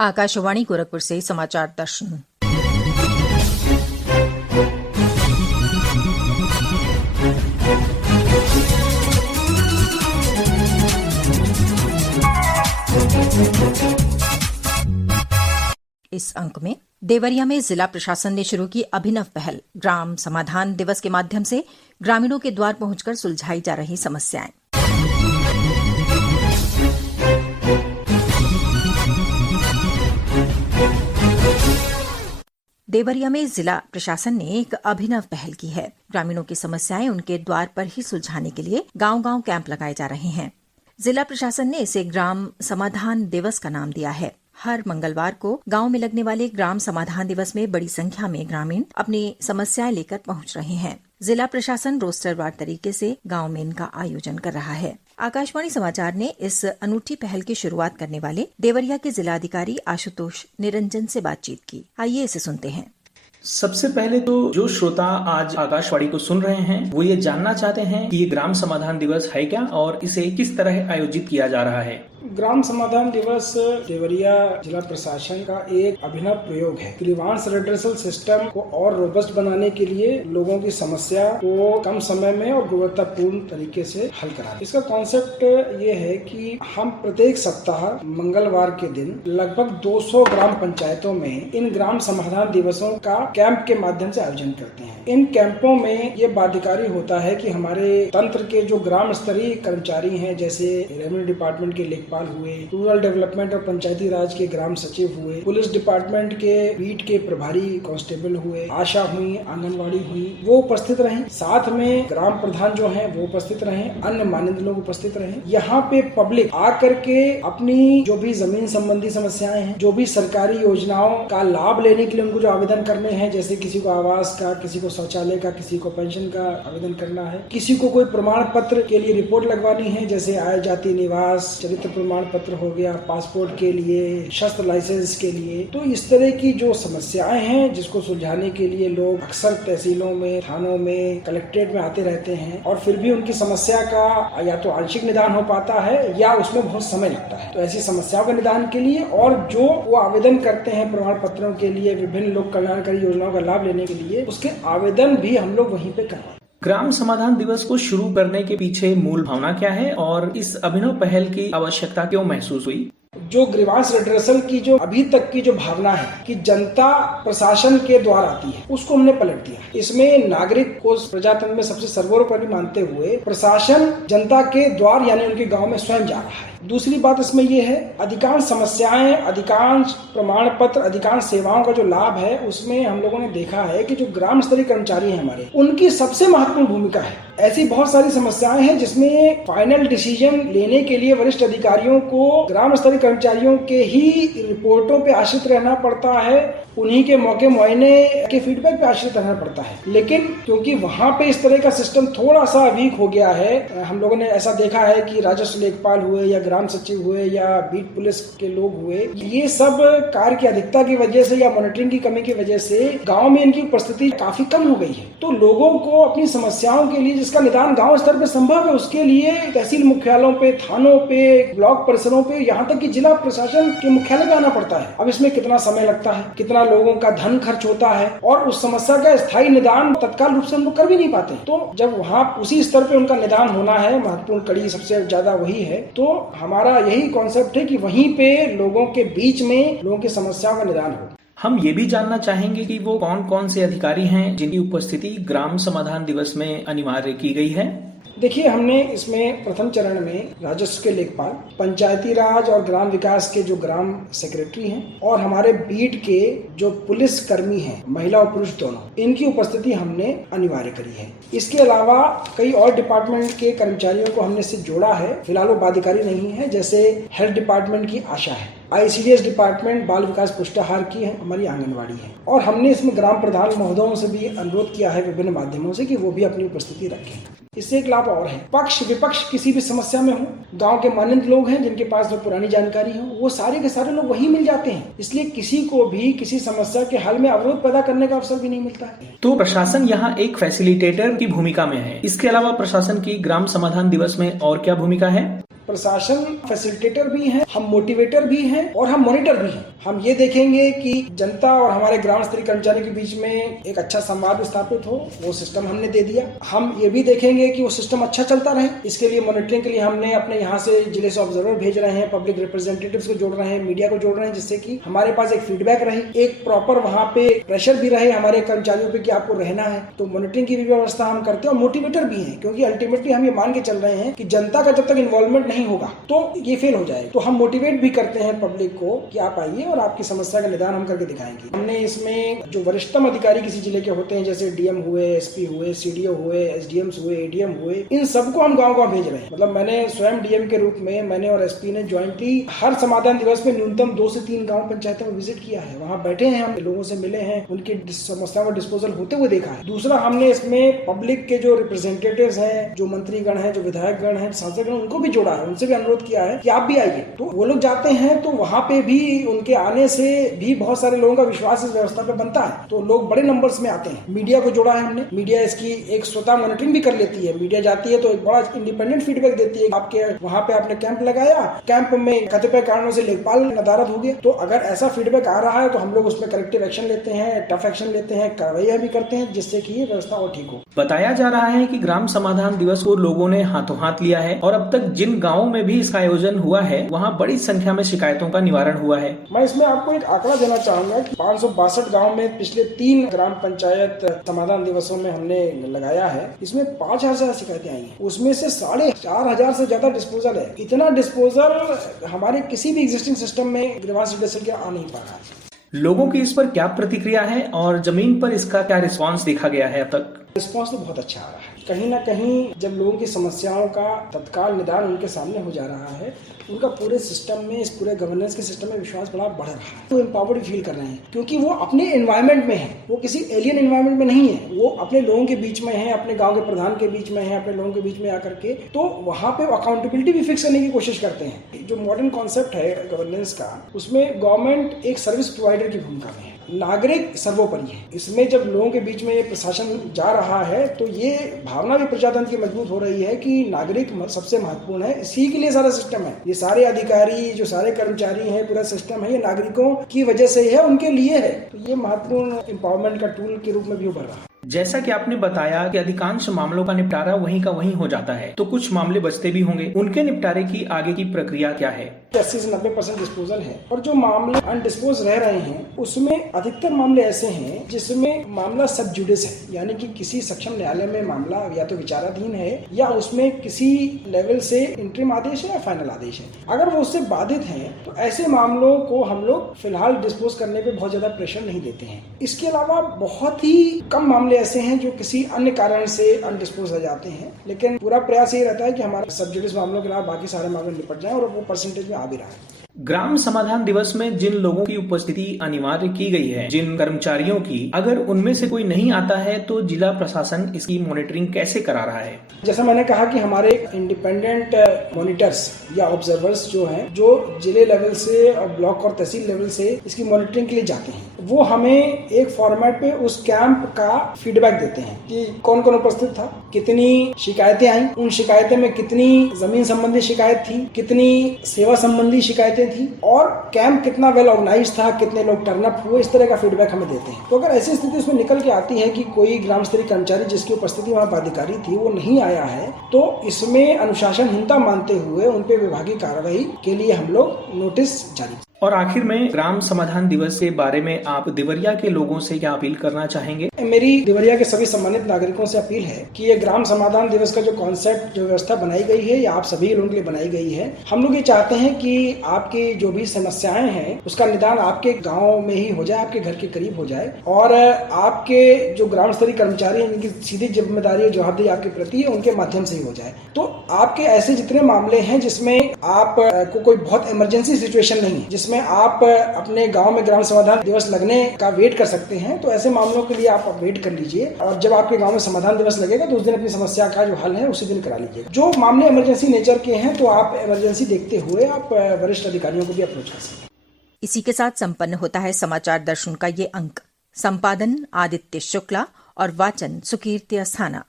आकाशवाणी गोरखपुर से समाचार दर्शन। इस अंक में देवरिया में जिला प्रशासन ने शुरू की अभिनव पहल, ग्राम समाधान दिवस के माध्यम से ग्रामीणों के द्वार पहुंचकर सुलझाई जा रही समस्याएं। देवरिया में जिला प्रशासन ने एक अभिनव पहल की है। ग्रामीणों की समस्याएं उनके द्वार पर ही सुलझाने के लिए गांव-गांव कैंप लगाए जा रहे हैं। जिला प्रशासन ने इसे ग्राम समाधान दिवस का नाम दिया है। हर मंगलवार को गांव में लगने वाले ग्राम समाधान दिवस में बड़ी संख्या में ग्रामीण अपनी समस्याएं लेकर पहुंच रहे हैं। जिला प्रशासन रोस्टरवार तरीके से गांव में इनका आयोजन कर रहा है। आकाशवाणी समाचार ने इस अनूठी पहल की शुरुआत करने वाले देवरिया के जिलाधिकारी आशुतोष निरंजन से बातचीत की। आइए इसे सुनते हैं। सबसे पहले तो जो श्रोता आज आकाशवाणी को सुन रहे हैं वो ये जानना चाहते हैं कि ये ग्राम समाधान दिवस है क्या और इसे किस तरह आयोजित किया जा रहा है। ग्राम समाधान दिवस देवरिया जिला प्रशासन का एक अभिनव प्रयोग है। ग्रीवांस रेड्रेसल सिस्टम को और रोबस्ट बनाने के लिए लोगों की समस्या को कम समय में और गुणवत्तापूर्ण तरीके से हल कराना। इसका कॉन्सेप्ट ये है कि हम प्रत्येक सप्ताह मंगलवार के दिन लगभग 200 ग्राम पंचायतों में इन ग्राम समाधान दिवसों का कैंप के माध्यम से आयोजन करते हैं। इन कैंपों में ये बाध्यकारी होता है कि हमारे तंत्र के जो ग्राम स्तरीय कर्मचारी हैं, जैसे रेवेन्यू डिपार्टमेंट के लेखपाल हुए, रूरल डेवलपमेंट और पंचायती राज के ग्राम सचिव हुए, पुलिस डिपार्टमेंट के बीट के प्रभारी कांस्टेबल हुए, आशा हुई, आंगनवाड़ी हुई, वो उपस्थित रहें। साथ में ग्राम प्रधान जो हैं वो उपस्थित रहें, अन्य माननीय लोग उपस्थित रहें। यहाँ पे पब्लिक आकर के अपनी जो भी जमीन संबंधी समस्याएं हैं, जो भी सरकारी योजनाओं का लाभ लेने के लिए उनको जो आवेदन करने हैं, जैसे किसी को आवास का, किसी को शौचालय का, किसी को पेंशन का आवेदन करना है, किसी को कोई प्रमाण पत्र के लिए रिपोर्ट लगवानी है, जैसे आय जाति निवास, चरित्र प्रमाण पत्र हो गया, पासपोर्ट के लिए, शस्त्र लाइसेंस के लिए। तो इस तरह की जो समस्याएं हैं जिसको सुलझाने के लिए लोग अक्सर तहसीलों में, थानों में, कलेक्ट्रेट में आते रहते हैं और फिर भी उनकी समस्या का या तो आंशिक निदान हो पाता है या उसमें बहुत समय लगता है। तो ऐसी समस्याओं के निदान के लिए और जो वो आवेदन करते हैं प्रमाण पत्रों के लिए, विभिन्न लोक कल्याणकारी योजनाओं का लाभ लेने के लिए, उसके आवेदन भी हम लोग वहीं पे करवाएं। ग्राम समाधान दिवस को शुरू करने के पीछे मूल भावना क्या है और इस अभिनव पहल की आवश्यकता क्यों महसूस हुई? जो ग्रीवांस रेड्रेसल की जो अभी तक की जो भावना है कि जनता प्रशासन के द्वार आती है, उसको हमने पलट दिया। इसमें नागरिक को प्रजातंत्र में सबसे सर्वोपरि मानते हुए प्रशासन जनता के द्वार यानी उनके गांव में स्वयं जा रहा है। दूसरी बात इसमें यह है, अधिकांश समस्याएं, अधिकांश प्रमाण पत्र, अधिकांश सेवाओं का जो लाभ है उसमें हम लोगों ने देखा है कि जो ग्राम स्तरीय कर्मचारी हैं हमारे, उनकी सबसे महत्वपूर्ण भूमिका है। ऐसी बहुत सारी समस्याएं हैं जिसमें फाइनल डिसीजन लेने के लिए वरिष्ठ अधिकारियों को ग्राम स्तरीय कर्मचारियों के ही रिपोर्टों पे आश्रित रहना पड़ता है, उन्हीं के मौके मुआयने के फीडबैक पे आश्रित रहना पड़ता है। लेकिन क्योंकि वहां पे इस तरह का सिस्टम थोड़ा सा वीक हो गया है, हम लोगों ने ऐसा देखा है कि राजस्व लेखपाल हुए या ग्राम सचिव हुए या बीट पुलिस के लोग हुए, ये सब कार्य की अधिकता की वजह से या मॉनिटरिंग की कमी की वजह से गाँव में इनकी उपस्थिति काफी कम हो गई है। तो लोगों को अपनी समस्याओं के लिए जिसका निदान गाँव स्तर पर संभव है, उसके लिए तहसील मुख्यालयों पे, थानों पे, ब्लॉक परिसरों पे, यहाँ तक कि जिला प्रशासन के मुख्यालय पे आना पड़ता है। अब इसमें कितना समय लगता है, कितना लोगों का धन खर्च होता है और उस समस्या का स्थायी निदान तत्काल रूप से हम लोग कर भी नहीं पाते। तो जब वहाँ उसी स्तर पे उनका निदान होना है, महत्वपूर्ण कड़ी सबसे ज्यादा वही है। तो हमारा यही कॉन्सेप्ट है कि वहीं पे लोगों के बीच में लोगों की समस्याओं का निदान हो। हम ये भी जानना चाहेंगे कि वो कौन कौन से अधिकारी हैं जिनकी उपस्थिति ग्राम समाधान दिवस में अनिवार्य की गई है। देखिए, हमने इसमें प्रथम चरण में राजस्व के लेखपाल, पंचायती राज और ग्राम विकास के जो ग्राम सेक्रेटरी हैं और हमारे बीट के जो पुलिस कर्मी हैं, महिला और पुरुष दोनों, इनकी उपस्थिति हमने अनिवार्य करी है। इसके अलावा कई और डिपार्टमेंट के कर्मचारियों को हमने इससे जोड़ा है। फिलहाल वो बाध्यकारी नहीं है, जैसे हेल्थ डिपार्टमेंट की आशा है, ICDS डिपार्टमेंट बाल विकास पुष्टाहार की है, हमारी आंगनवाड़ी है। और हमने इसमें ग्राम प्रधान महोदयों से भी अनुरोध किया है विभिन्न माध्यमों से कि वो भी अपनी उपस्थिति रखें। इससे एक लाभ और है, पक्ष विपक्ष किसी भी समस्या में हो, गांव के माननीय लोग हैं जिनके पास जो पुरानी जानकारी हो, वो सारे के सारे लोग वहीं मिल जाते हैं। इसलिए किसी को भी किसी समस्या के हल में अवरोध पैदा करने का अवसर भी नहीं मिलता है। तो प्रशासन यहाँ एक फैसिलिटेटर की भूमिका में है। इसके अलावा प्रशासन की ग्राम समाधान दिवस में और क्या भूमिका है? प्रशासन फैसिलिटेटर भी है, हम मोटिवेटर भी हैं और हम मॉनिटर भी हैं। हम ये देखेंगे कि जनता और हमारे ग्राम स्तरीय कर्मचारी के बीच में एक अच्छा संवाद स्थापित हो, वो सिस्टम हमने दे दिया। हम ये भी देखेंगे कि वो सिस्टम अच्छा चलता रहे, इसके लिए मॉनिटरिंग के लिए हमने अपने यहाँ से जिले से ऑब्जर्वर भेज रहे हैं, पब्लिक रिप्रेजेंटेटिव्स को जोड़ रहे हैं, मीडिया को जोड़ रहे हैं, जिससे कि हमारे पास एक फीडबैक रहे, एक प्रॉपर वहाँ पे प्रेशर भी रहे हमारे कर्मचारियों पे कि आपको रहना है। तो मॉनिटरिंग की भी व्यवस्था हम करते हैं और मोटिवेटर भी है, क्योंकि अल्टीमेटली हम ये मान के चल रहे हैं कि जनता का जब तक इन्वॉल्वमेंट नहीं होगा तो ये फेल हो जाएगा। तो हम मोटिवेट भी करते हैं पब्लिक को कि आप आइए और आपकी समस्या का निदान हम करके दिखाएंगे। हमने इसमें जो वरिष्ठतम अधिकारी किसी जिले के होते हैं, जैसे डीएम हुए, एसपी हुए, सीडीओ हुए, एसडीएम्स हुए, एडीएम हुए, इन सबको हम गाँव-गाँव भेज रहे हैं। मतलब मैंने स्वयं डीएम के रूप में मैंने और एसपी ने ज्वाइंटली हर समाधान दिवस में न्यूनतम 2 से 3 गाँव पंचायतों में विजिट किया है। वहाँ बैठे हैं, हम लोगों से मिले हैं, उनकी समस्याओं का डिस्पोजल होते हुए देखा है। दूसरा, हमने इसमें पब्लिक के जो रिप्रेजेंटेटिव्स हैं, जो मंत्रीगण हैं, जो विधायकगण हैं, सांसदगण, उनको भी जोड़ा है, उनसे भी अनुरोध किया है कि आप भी आइए। तो वो लोग जाते हैं तो वहाँ पे भी उनके आने से भी बहुत सारे लोगों का विश्वास इस व्यवस्था पे बनता है, तो लोग बड़े नंबर्स में आते हैं। मीडिया को जोड़ा है हमने, मीडिया इसकी एक स्वतः मॉनिटरिंग भी कर लेती है। मीडिया जाती है तो एक बड़ा इंडिपेंडेंट फीडबैक देती है, आपके वहाँ पे आपने कैंप लगाया, कैंप में कतिपय कारणों से लेखपाल नदारद हो गया, तो अगर ऐसा फीडबैक आ रहा है तो हम लोग उसमें करेक्टिव एक्शन लेते हैं, टफ एक्शन लेते हैं, कार्रवाई भी करते हैं, जिससे कि ये व्यवस्था और ठीक हो। बताया जा रहा है कि ग्राम समाधान दिवस को लोगों ने हाथों हाथ लिया है और अब तक जिन गाँवों में भी इसका आयोजन हुआ है वहाँ बड़ी संख्या में शिकायतों का निवारण हुआ है। मैं इसमें आपको एक आंकड़ा देना चाहूंगा कि 562 गाँव में पिछले 3 ग्राम पंचायत समाधान दिवसों में हमने लगाया है। इसमें 5000 से शिकायतें आई हैं, उसमें से 4500 से ज्यादा डिस्पोजल है। इतना डिस्पोजल हमारे किसी भी एग्जिस्टिंग सिस्टम में ग्रीवांस रिड्रेसल के आ नहीं पा रहा है। लोगों की इस पर क्या प्रतिक्रिया है और जमीन पर इसका क्या रिस्पांस देखा गया है अब तक? रिस्पांस तो बहुत अच्छा आ रहा है। कहीं ना कहीं जब लोगों की समस्याओं का तत्काल निदान उनके सामने हो जा रहा है, उनका पूरे सिस्टम में, इस पूरे गवर्नेंस के सिस्टम में विश्वास बड़ा बढ़ रहा है। वो एम्पावर्ड फील कर रहे हैं क्योंकि वो अपने एनवायरनमेंट में है, वो किसी एलियन एनवायरनमेंट में नहीं है, वो अपने लोगों के बीच में है, अपने गांव के प्रधान के बीच में है, अपने लोगों के बीच में आकर के, तो वहाँ पे अकाउंटेबिलिटी भी फिक्स करने की कोशिश करते हैं। जो मॉडर्न कॉन्सेप्ट है गवर्नेंस का, उसमें गवर्नमेंट एक सर्विस प्रोवाइडर की भूमिका में है, नागरिक सर्वोपरि है। इसमें जब लोगों के बीच में ये प्रशासन जा रहा है तो ये भावना भी प्रजातंत्र की मजबूत हो रही है कि नागरिक सबसे महत्वपूर्ण है, इसी के लिए सारा सिस्टम है। ये सारे अधिकारी, जो सारे कर्मचारी हैं, पूरा सिस्टम है, ये नागरिकों की वजह से है, उनके लिए है। तो ये महत्वपूर्ण एम्पावरमेंट का टूल के रूप में भी उभर रहा है। जैसा कि आपने बताया कि अधिकांश मामलों का निपटारा वहीं का वहीं हो जाता है, तो कुछ मामले बचते भी होंगे। उनके निपटारे की आगे की प्रक्रिया क्या है? 80 से 90% डिस्पोजल है और जो मामले अनडिस्पोज रह रहे हैं उसमें अधिकतर मामले ऐसे हैं जिसमें मामला सब जुडिस है, यानी कि किसी सक्षम न्यायालय में मामला या तो विचाराधीन है या उसमें किसी लेवल से इंटरिम आदेश है या फाइनल आदेश है। अगर वो उससे बाधित हैं तो ऐसे मामलों को हम लोग फिलहाल डिस्पोज करने पे बहुत ज्यादा प्रेशर नहीं देते हैं। इसके अलावा बहुत ही कम मामले ऐसे हैं जो किसी अन्य कारण से अनडिस्पोज हो जाते हैं, लेकिन पूरा प्रयास ये रहता है कि हमारे सब जुडिस मामलों के अलावा बाकी सारे मामले निपट जाएं और वो परसेंटेज में आ भी रहा है। ग्राम समाधान दिवस में जिन लोगों की उपस्थिति अनिवार्य की गई है, जिन कर्मचारियों की, अगर उनमें से कोई नहीं आता है तो जिला प्रशासन इसकी मॉनिटरिंग कैसे करा रहा है? जैसा मैंने कहा कि हमारे इंडिपेंडेंट मॉनिटर्स या ऑब्जर्वर्स जो हैं, जो जिले लेवल से और ब्लॉक और तहसील लेवल से इसकी मॉनिटरिंग के लिए जाते हैं, वो हमें एक फॉर्मेट पे उस कैंप का फीडबैक देते हैं कि कौन कौन उपस्थित था, कितनी शिकायतें आई, उन शिकायतें में कितनी जमीन संबंधी शिकायत थी, कितनी सेवा संबंधी शिकायतें थी और कैंप कितना वेल ऑर्गेनाइज था, कितने लोग टर्न अप हुए, इस तरह का फीडबैक हमें देते हैं। तो अगर ऐसी स्थिति उसमें निकल के आती है कि कोई ग्राम स्तरीय कर्मचारी जिसकी उपस्थिति वहाँ बाध्यकारी थी वो नहीं आया है, तो इसमें अनुशासनहीनता मानते हुए उन पे विभागीय कार्रवाई के लिए हम लोग नोटिस जारी। और आखिर में ग्राम समाधान दिवस के बारे में आप देवरिया के लोगों से क्या अपील करना चाहेंगे? मेरी देवरिया के सभी सम्मानित नागरिकों से अपील है कि ये ग्राम समाधान दिवस का जो कॉन्सेप्ट, जो व्यवस्था बनाई गई है, या आप सभी लोगों के लिए बनाई गई है, हम लोग ये चाहते हैं कि आपकी जो भी समस्याएं हैं उसका निदान आपके गाँव में ही हो जाए, आपके घर के करीब हो जाए और आपके जो ग्राम स्तरीय कर्मचारी हैं जिनकी सीधी जिम्मेदारी और जवाबदेही आपके प्रति है, उनके माध्यम से ही हो जाए। तो आपके ऐसे जितने मामले हैं जिसमें आप को कोई बहुत इमरजेंसी सिचुएशन नहीं है, जिसमें आप अपने गांव में ग्राम समाधान दिवस लगने का वेट कर सकते हैं, तो ऐसे मामलों के लिए आप वेट कर लीजिए और जब आपके गांव में समाधान दिवस लगेगा तो उस दिन अपनी समस्या का जो हल है उसी दिन करा लीजिएगा। जो मामले इमरजेंसी नेचर के हैं तो आप इमरजेंसी देखते हुए आप वरिष्ठ अधिकारियों को भी अप्रोच कर सकते हैं। इसी के साथ संपन्न होता है समाचार दर्शन का ये अंक। संपादन आदित्य शुक्ला और वाचन सुकीर्ति अस्थाना।